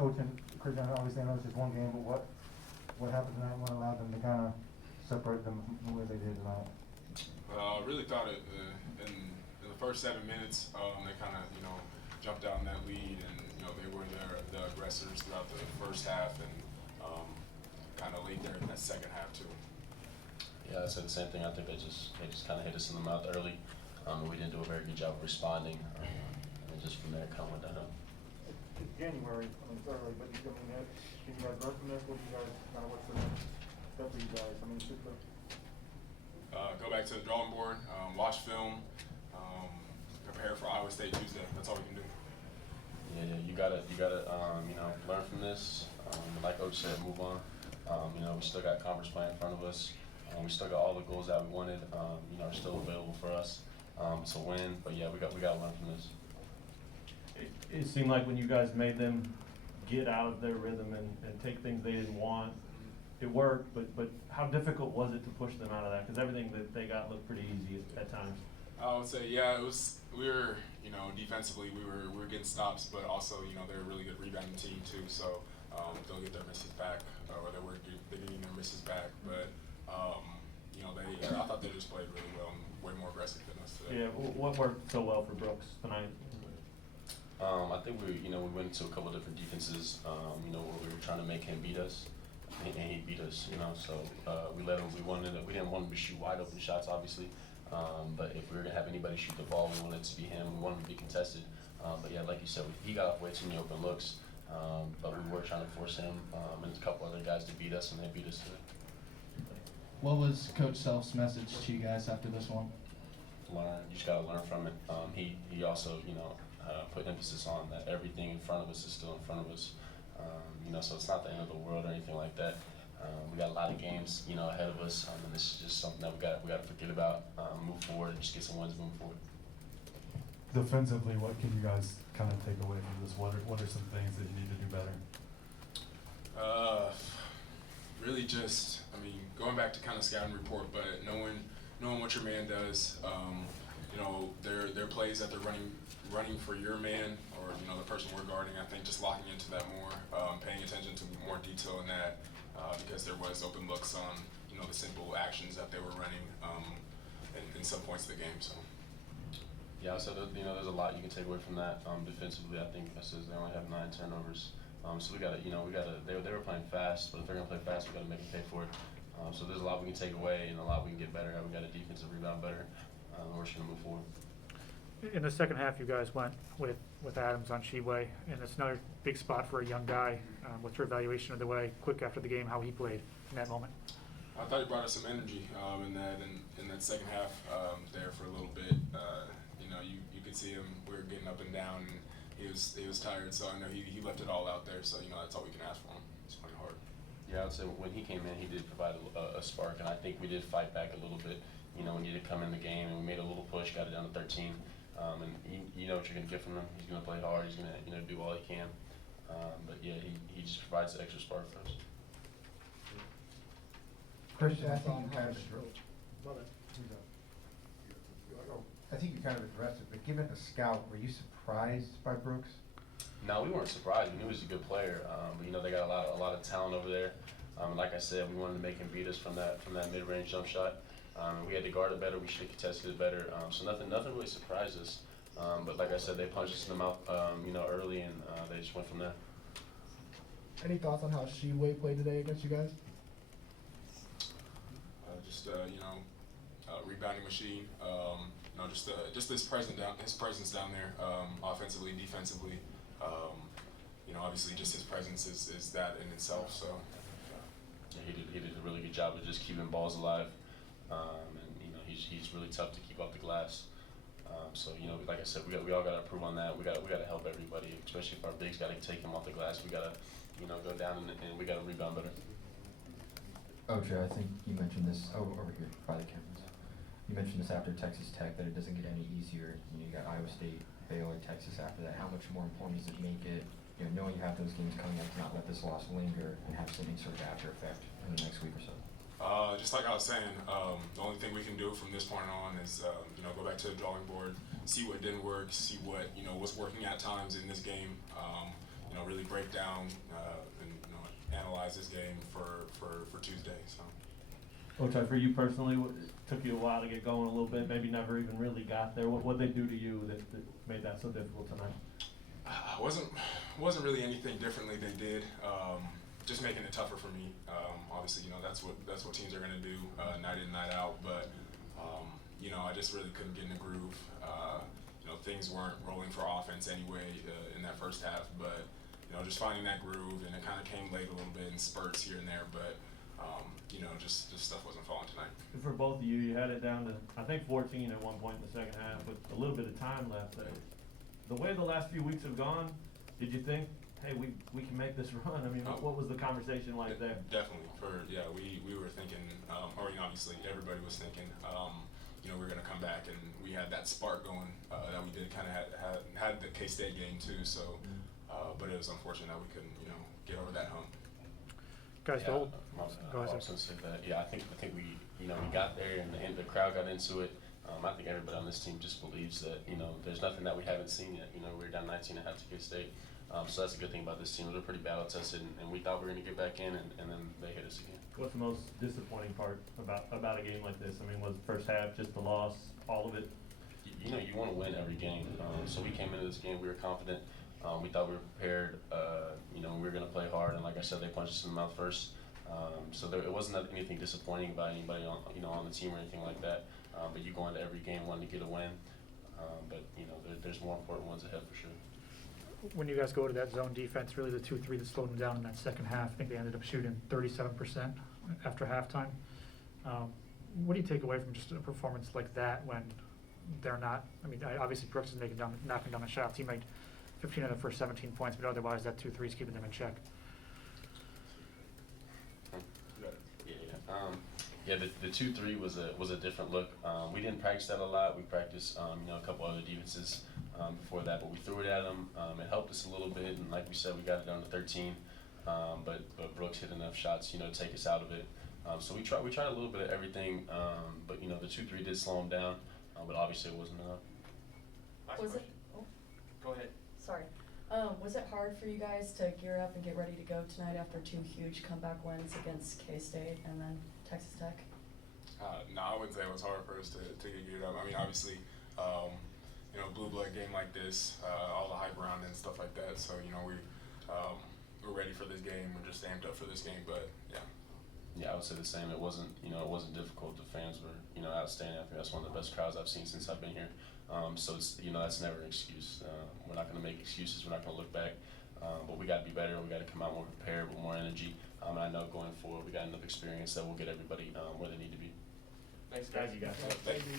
Ochai, Christian, obviously I know it's just one game, but what happened tonight? What allowed them to kind of separate them the way they did tonight? Really thought it in the first 7 minutes, they kind of jumped out in that lead, and they were the aggressors throughout the first half, and kind of late there in that second half too. Yeah, I said the same thing. I think they just kind of hit us in the mouth early. We didn't do a very good job of responding, and just from there kind of went downhill. It's January, I mean, it's early, but can you guys learn from this? What do you guys, kind of what's the next step for you guys? I mean, Go back to the drawing board, watch film, prepare for Iowa State Tuesday. That's all we can do. Yeah, you gotta learn from this. Like Coach said, move on. We still got conference play in front of us. We still got all the goals that we wanted. Are still available for us to win. But yeah, we got to learn from this. It seemed like when you guys made them get out of their rhythm and take things they didn't want, it worked. But how difficult was it to push them out of that? Because everything that they got looked pretty easy at times. I would say, yeah, it was. We were, defensively, we were getting stops, but also, they're a really good rebounding team too. So they'll get their misses back, or they're getting their misses back. But I thought they just played really well and way more aggressive than us today. Yeah, what worked so well for Brooks tonight? I think we went into a couple of different defenses. Where we were trying to make him beat us, and he beat us. So we let him. We didn't want him to shoot wide open shots, obviously. But if we were gonna have anybody shoot the ball, we wanted it to be him. We wanted him to be contested. But yeah, like you said, he got off way too many open looks. But we were trying to force him and a couple other guys to beat us, and they beat us today. What was Coach Self's message to you guys after this one? Learn. You just gotta learn from it. He also put emphasis on that everything in front of us is still in front of us. So it's not the end of the world or anything like that. We got a lot of games, ahead of us, and this is just something that we got to forget about, move forward, and just get some wins moving forward. Defensively, what can you guys kind of take away from this? What are some things that you need to do better? Really just, going back to kind of scouting report, but knowing what your man does. Their plays that they're running for your man or the person we're guarding. I think just locking into that more, paying attention to more detail in that, because there was open looks on the simple actions that they were running in some points of the game. So. Yeah, so there's a lot you can take away from that. Defensively, I think it says they only have 9 turnovers. So we gotta. They were playing fast, but if they're gonna play fast, we gotta make them pay for it. So there's a lot we can take away and a lot we can get better at. We got a defensive rebound better. We're just gonna move forward. In the second half, you guys went with Adams on Sheway, and it's another big spot for a young guy. What's your evaluation of the way, quick after the game, how he played in that moment? I thought he brought us some energy in that second half there for a little bit. You could see him. We were getting up and down, and he was tired. So I know he left it all out there. So that's all we can ask for him. He's playing hard. Yeah, I would say when he came in, he did provide a spark, and I think we did fight back a little bit. We needed to come in the game, and we made a little push, got it down to 13. And you know what you're going to get from him. He's going to play hard. He's going to do all he can. But yeah, he just provides the extra spark for us. Christian, I think you kind of addressed it, but given a scout, were you surprised by Brooks? No, we weren't surprised. We knew he was a good player. But they got a lot of talent over there. Like I said, we wanted to make him beat us from that mid-range jump shot. We had to guard it better. We should have contested it better. So nothing really surprised us. But like I said, they punched us in the mouth, early, and they just went from there. Any thoughts on how Sheway played today against you guys? Rebounding machine. Just his presence down there, offensively, defensively. Obviously, just his presence is that in itself. So. Yeah, he did a really good job of just keeping balls alive. And he's really tough to keep off the glass. So like I said, we all got to improve on that. We got to help everybody, especially if our bigs got to take him off the glass. We got to go down and we got to rebound better. Ochai, I think you mentioned this over here by the cameras. You mentioned this after Texas Tech that it doesn't get any easier. You got Iowa State, Baylor, Texas after that. How much more important does it make it, knowing you have those games coming up, to not let this loss linger and have some sort of after effect in the next week or so? Just like I was saying, the only thing we can do from this point on is go back to the drawing board, see what didn't work, see what was working at times in this game. you know, really break down and, you know, analyze this game for Tuesday. So. Ochai, for you personally, it took you a while to get going a little bit, maybe never even really got there. What'd they do to you that made that so difficult tonight? Wasn't really anything differently they did. Just making it tougher for me. Obviously, you know, that's what teams are gonna do night in, night out. But you know, I just really couldn't get in the groove. You know, things weren't rolling for offense anyway in that first half. But you know, just finding that groove, and it kind of came late a little bit in spurts here and there. But you know, just stuff wasn't falling tonight. For both of you, you had it down to, I think, 14 at one point in the second half with a little bit of time left there. The way the last few weeks have gone, did you think, hey, we can make this run? I mean, what was the conversation like there? Definitely. We were thinking, or you know, obviously everybody was thinking, you know, we're gonna come back, and we had that spark going that we did kind of had the K-State game too. So, but it was unfortunate that we couldn't, you know, get over that hump. Guys, Yeah, the whole, go I ahead, was sir. gonna say that. Yeah, I think we, you know, we got there and the crowd got into it. I think everybody on this team just believes that, you know, there's nothing that we haven't seen yet. You know, we were down 19 at half to K-State. So that's a good thing about this team. They're pretty battle tested, and we thought we were gonna get back in, and then they hit us again. What's the most disappointing part about a game like this? I mean, was the first half just the loss, all of it? You know, you want to win every game. So we came into this game, we were confident. We thought we were prepared. You know, we were gonna play hard, and like I said, they punched us in the mouth first. So it wasn't anything disappointing about anybody on, you know, on the team or anything like that. But you go into every game wanting to get a win. But you know, there's more important ones ahead for sure. When you guys go to that zone defense, really the 2-3 that slowed them down in that second half, I think they ended up shooting 37% after halftime. What do you take away from just a performance like that when they're not, I mean, obviously Brooks is knocking down the shots. He made 15 of the first 17 points, but otherwise that 2-3 is keeping them in check. Yeah, the 2-3 was a different look. We didn't practice that a lot. We practiced, you know, a couple other defenses before that, but we threw it at them. It helped us a little bit, and like we said, we got it down to 13. But Brooks hit enough shots, you know, to take us out of it. So we tried a little bit of everything, but you know, the 2-3 did slow them down, but obviously it wasn't enough. Was it? Oh, Go ahead. sorry. Was it hard for you guys to gear up and get ready to go tonight after two huge comeback wins against K-State and then Texas Tech? No, I wouldn't say it was hard for us to get geared up. I mean, obviously, you know, blue blood game like this, all the hype around it and stuff like that. So, you know, we're ready for this game. We're just amped up for this game. But yeah. Yeah, I would say the same. It wasn't difficult. The fans were, you know, outstanding. I think that's one of the best crowds I've seen since I've been here. So it's, you know, that's never an excuse. We're not going to make excuses. We're not going to look back. But we got to be better. We got to come out more prepared with more energy. And I know going forward, we got enough experience that we'll get everybody where they need to be. Thanks, guys. You got it. Thank you.